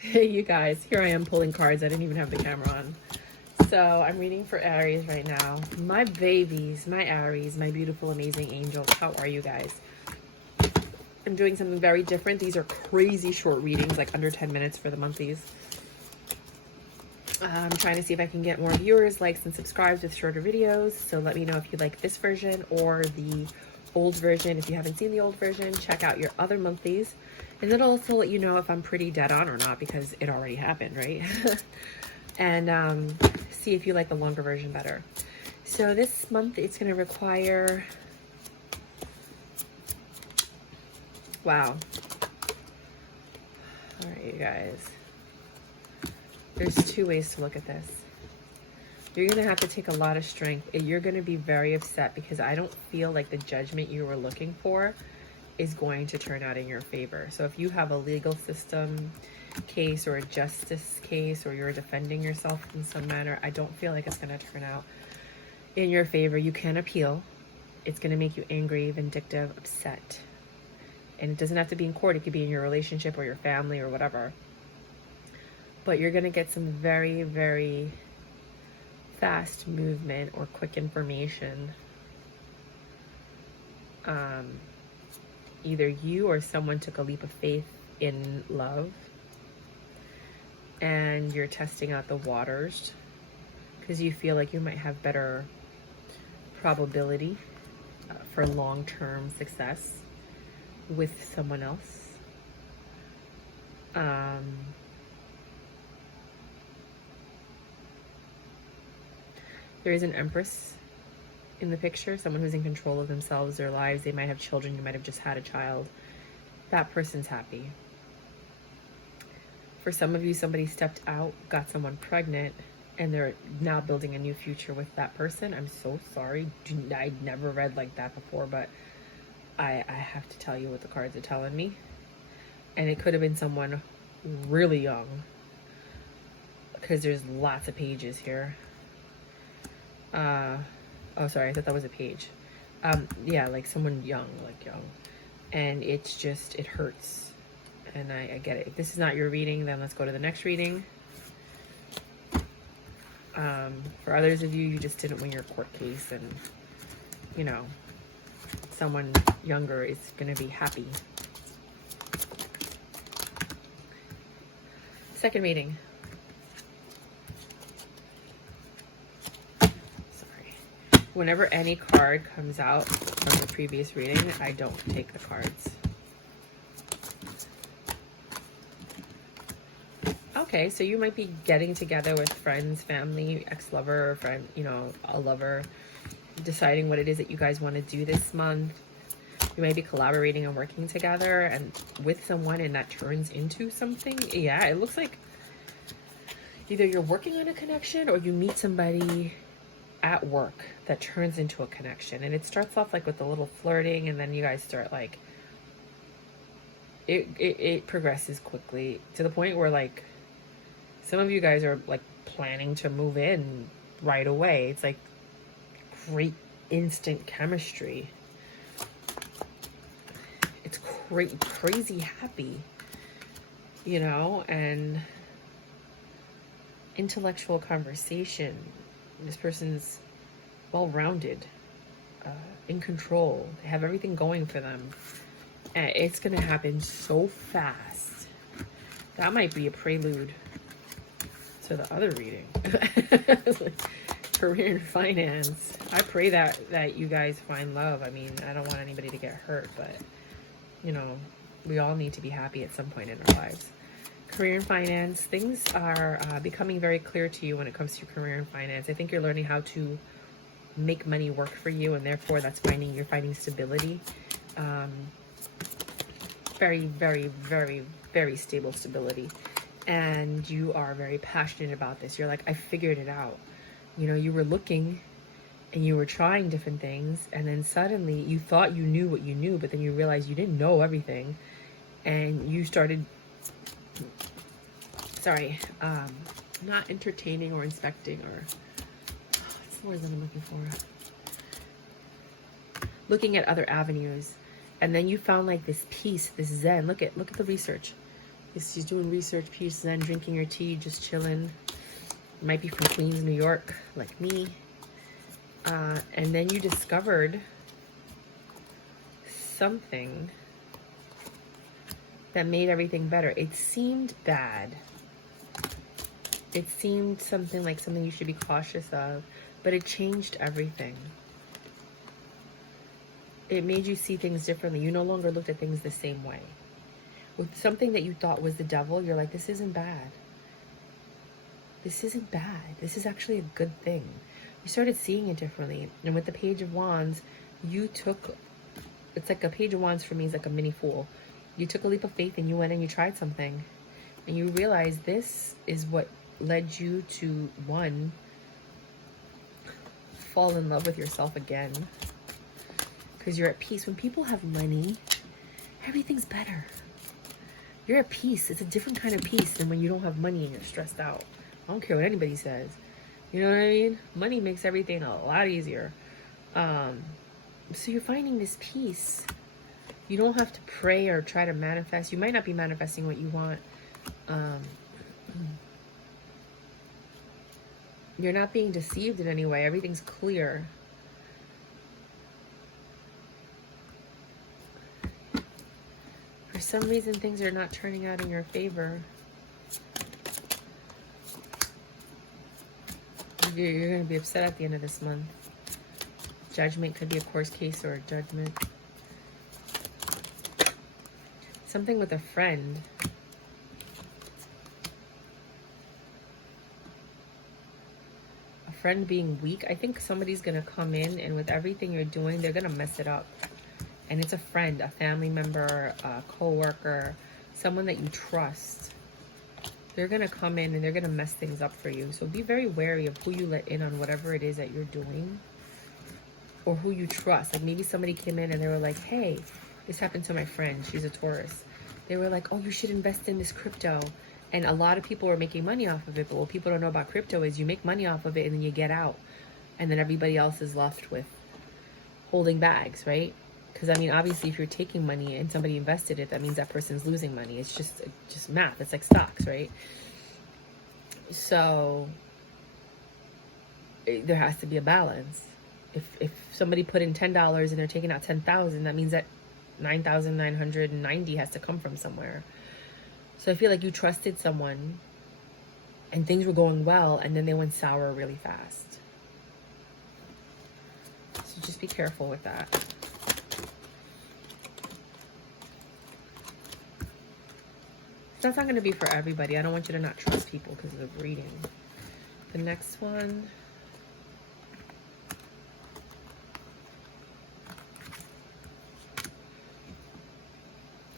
Hey, you guys, here I am pulling cards. I didn't even have the camera on. So I'm reading for Aries right now. My babies, my Aries, my beautiful, amazing angels. How are you guys? I'm doing something very different. These are crazy short readings, like under 10 minutes for the monthlies. I'm trying to see if I can get more viewers, likes, and subscribes with shorter videos. So let me know if you like this version or the old version. If you haven't seen the old version, check out your other monthlies. And it'll also let you know if I'm pretty dead on or not, because it already happened, right? And see if you like the longer version better. So this month it's going to require... Wow. All right, you guys. There's two ways to look at this. You're going to have to take a lot of strength. You're going to be very upset because I don't feel like the judgment you were looking for is going to turn out in your favor. So if you have a legal system case or a justice case, or you're defending yourself in some manner, I don't feel like it's going to turn out in your favor. You can appeal. It's going to make you angry, vindictive, upset. And it doesn't have to be in court. It could be in your relationship or your family or whatever. But you're going to get some very, very fast movement or quick information. Either you or someone took a leap of faith in love, and you're testing out the waters because you feel like you might have better probability for long-term success with someone else. There is an Empress in the picture, someone who's in control of themselves, their lives. They might have children. You might have just had a child. That person's happy. For some of you, somebody stepped out, got someone pregnant, and they're now building a new future with that person. I'm so sorry. I'd never read like that before, but I have to tell you what the cards are telling me. And it could have been someone really young, because there's lots of pages here. Oh, sorry, I thought that was a page. Yeah, like someone young, and it's just, it hurts. And I get it. If this is not your reading, then let's go to the next reading. For others of you, you just didn't win your court case, and, you know, someone younger is going to be happy. Second reading. Whenever any card comes out from the previous reading, I don't take the cards. Okay, so you might be getting together with friends, family, ex-lover, or friend, you know, a lover, deciding what it is that you guys want to do this month. You might be collaborating and working together and with someone, and that turns into something. Yeah, it looks like either you're working on a connection or you meet somebody at work that turns into a connection. And it starts off like with a little flirting, and then you guys start like, it progresses quickly to the point where like some of you guys are like planning to move in right away. It's like great instant chemistry. It's crazy happy, you know, and intellectual conversation. This person's well-rounded, in control. They have everything going for them. And it's going to happen so fast. That might be a prelude to the other reading. Career and finance. I pray that you guys find love. I mean, I don't want anybody to get hurt, but, you know, we all need to be happy at some point in our lives. Career and finance, things are becoming very clear to you when it comes to your career and finance. I think you're learning how to make money work for you, and therefore you're finding stability. Very, very, very, very stable stability. And you are very passionate about this. You're like, I figured it out. You know, you were looking and you were trying different things, and then suddenly you thought you knew what you knew, but then you realized you didn't know everything, and you started not entertaining or inspecting, or what's the word that I'm looking for? Looking at other avenues, and then you found like this peace, this zen. Look at the research. She's doing research pieces and drinking your tea, just chilling. Might be from Queens, New York, like me. And then you discovered something that made everything better. It seemed bad. It seemed something like something you should be cautious of, but it changed everything. It made you see things differently. You no longer looked at things the same way. With something that you thought was the devil, you're like, this isn't bad. This isn't bad. This is actually a good thing. You started seeing it differently. And with the Page of Wands, you took, it's like a Page of Wands for me is like a mini fool. You took a leap of faith and you went and you tried something. And you realized this is what led you to, one, fall in love with yourself again. Because you're at peace. When people have money, everything's better. You're at peace. It's a different kind of peace than when you don't have money and you're stressed out. I don't care what anybody says. You know what I mean? Money makes everything a lot easier. So you're finding this peace. You don't have to pray or try to manifest. You might not be manifesting what you want. You're not being deceived in any way. Everything's clear. For some reason, things are not turning out in your favor. You're going to be upset at the end of this month. Judgment could be a court case or a judgment. Something with a friend. A friend being weak. I think somebody's going to come in and with everything you're doing, they're going to mess it up. And it's a friend, a family member, a co-worker, someone that you trust. They're going to come in and they're going to mess things up for you. So be very wary of who you let in on whatever it is that you're doing. Or who you trust. Like maybe somebody came in and they were like, hey, this happened to my friend. She's a Taurus. They were like, oh, you should invest in this crypto. And a lot of people are making money off of it. But what people don't know about crypto is you make money off of it and then you get out. And then everybody else is left with holding bags, right? Because, I mean, obviously, if you're taking money and somebody invested it, that means that person's losing money. It's just math. It's like stocks, right? So there has to be a balance. If somebody put in $10 and they're taking out $10,000, that means that $9,990 has to come from somewhere. So I feel like you trusted someone and things were going well, and then they went sour really fast. So just be careful with that. That's not going to be for everybody. I don't want you to not trust people because of the reading. The next one.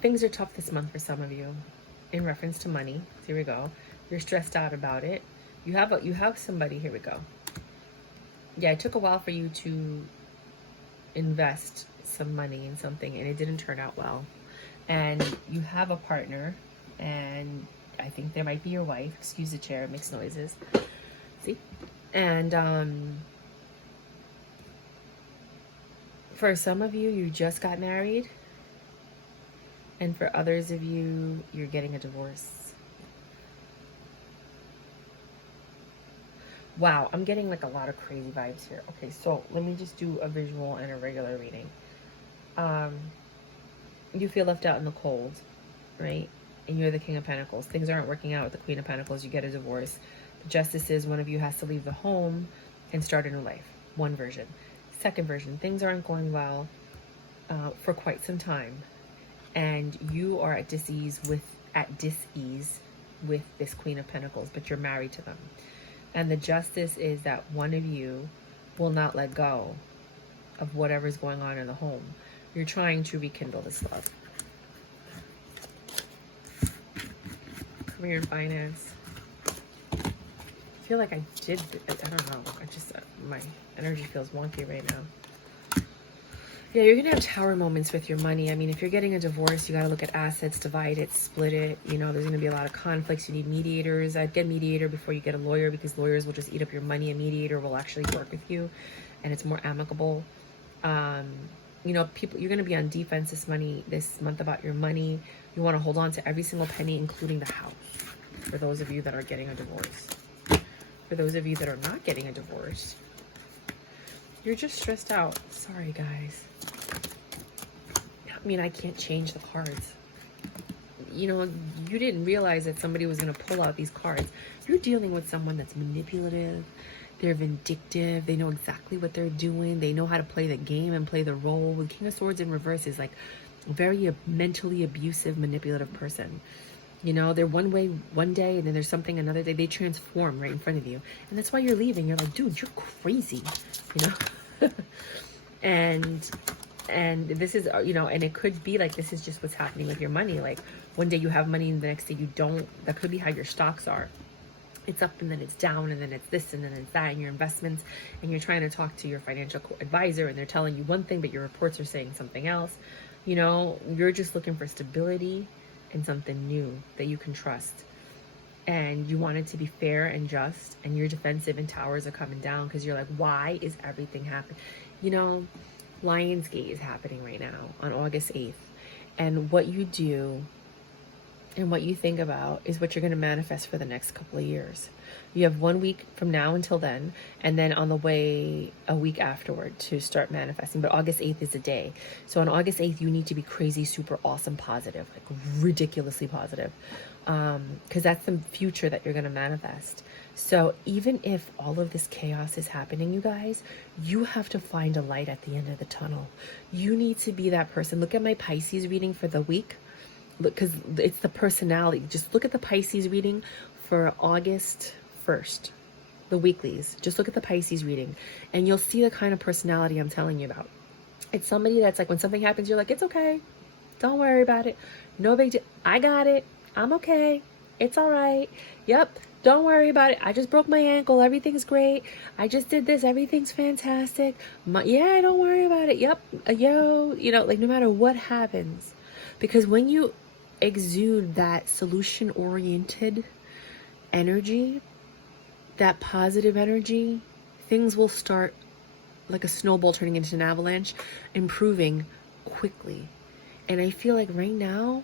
Things are tough this month for some of you in reference to money. Here we go. You're stressed out about it. You have somebody. Here we go. Yeah, it took a while for you to invest some money in something and it didn't turn out well. And you have a partner. And I think there might be your wife. Excuse the chair, it makes noises. See? And for some of you, you just got married. And for others of you, you're getting a divorce. Wow, I'm getting like a lot of crazy vibes here. Okay, so let me just do a visual and a regular reading. You feel left out in the cold, right? And you're the King of Pentacles. Things aren't working out with the Queen of Pentacles. You get a divorce. The Justice is one of you has to leave the home and start a new life. One version. Second version, things aren't going well for quite some time. And you are at dis-ease with this Queen of Pentacles, but you're married to them. And the Justice is that one of you will not let go of whatever's going on in the home. You're trying to rekindle this love. Career and finance. I feel like I don't know. My energy feels wonky right now. Yeah, you're going to have tower moments with your money. I mean, if you're getting a divorce, you got to look at assets, divide it, split it. You know, there's going to be a lot of conflicts. You need mediators. I'd get a mediator before you get a lawyer because lawyers will just eat up your money. A mediator will actually work with you and it's more amicable. you know, people, you're going to be on defense this month about your money. You want to hold on to every single penny, including the house. For those of you that are getting a divorce. For those of you that are not getting a divorce, you're just stressed out. Sorry, guys. I mean, I can't change the cards. You know, you didn't realize that somebody was going to pull out these cards. You're dealing with someone that's manipulative. They're vindictive. They know exactly what they're doing. They know how to play the game and play the role. The King of Swords in reverse is like a very mentally abusive, manipulative person. You know, they're one way one day, and then there's something another day. They transform right in front of you. And that's why you're leaving. You're like, dude, you're crazy, you know? And this is, you know, and it could be like, this is just what's happening with your money. Like, one day you have money and the next day you don't. That could be how your stocks are. It's up and then it's down, and then it's this and then it's that, and your investments, and you're trying to talk to your financial advisor and they're telling you one thing, but your reports are saying something else. You know, you're just looking for stability and something new that you can trust. And you want it to be fair and just, and you're defensive and towers are coming down because you're like, why is everything happening? You know, Lionsgate is happening right now on August 8th. And what you do and what you think about is what you're going to manifest for the next couple of years. You have 1 week from now until then, and then on the way a week afterward to start manifesting. But August 8th is a day. So on August 8th, you need to be crazy, super awesome, positive, like ridiculously positive. Because that's the future that you're going to manifest. So even if all of this chaos is happening, you guys, you have to find a light at the end of the tunnel. You need to be that person. Look at my Pisces reading for the week. Look, because it's the personality. Just look at the Pisces reading for August 1st, the weeklies. Just look at the Pisces reading and you'll see the kind of personality I'm telling you about. It's somebody that's like, when something happens, you're like, it's okay. Don't worry about it. No big deal. I got it. I'm okay. It's all right. Yep. Don't worry about it. I just broke my ankle. Everything's great. I just did this. Everything's fantastic. Yeah, don't worry about it. Yep. You know, like no matter what happens. Because when you exude that solution-oriented energy, that positive energy, things will start like a snowball turning into an avalanche, improving quickly. And I feel like right now,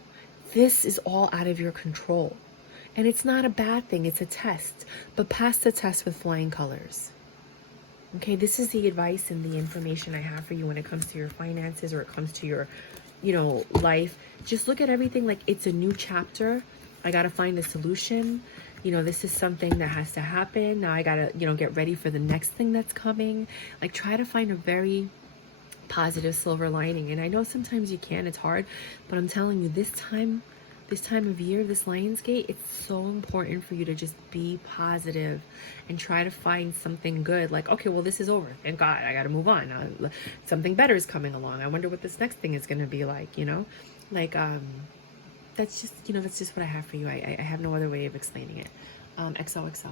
this is all out of your control. And it's not a bad thing, it's a test. But pass the test with flying colors. Okay, this is the advice and the information I have for you when it comes to your finances or it comes to your, you know, life. Just look at everything like it's a new chapter. I got to find a solution. You know, this is something that has to happen. Now I got to, you know, get ready for the next thing that's coming. Like try to find a very positive silver lining. And I know sometimes you can, it's hard, but I'm telling you, this time of year, this Lionsgate, it's so important for you to just be positive and try to find something good. Like, okay, well, this is over. Thank God, I got to move on. Something better is coming along. I wonder what this next thing is going to be like, you know? Like, that's just, you know, that's just what I have for you. I have no other way of explaining it. XOXO.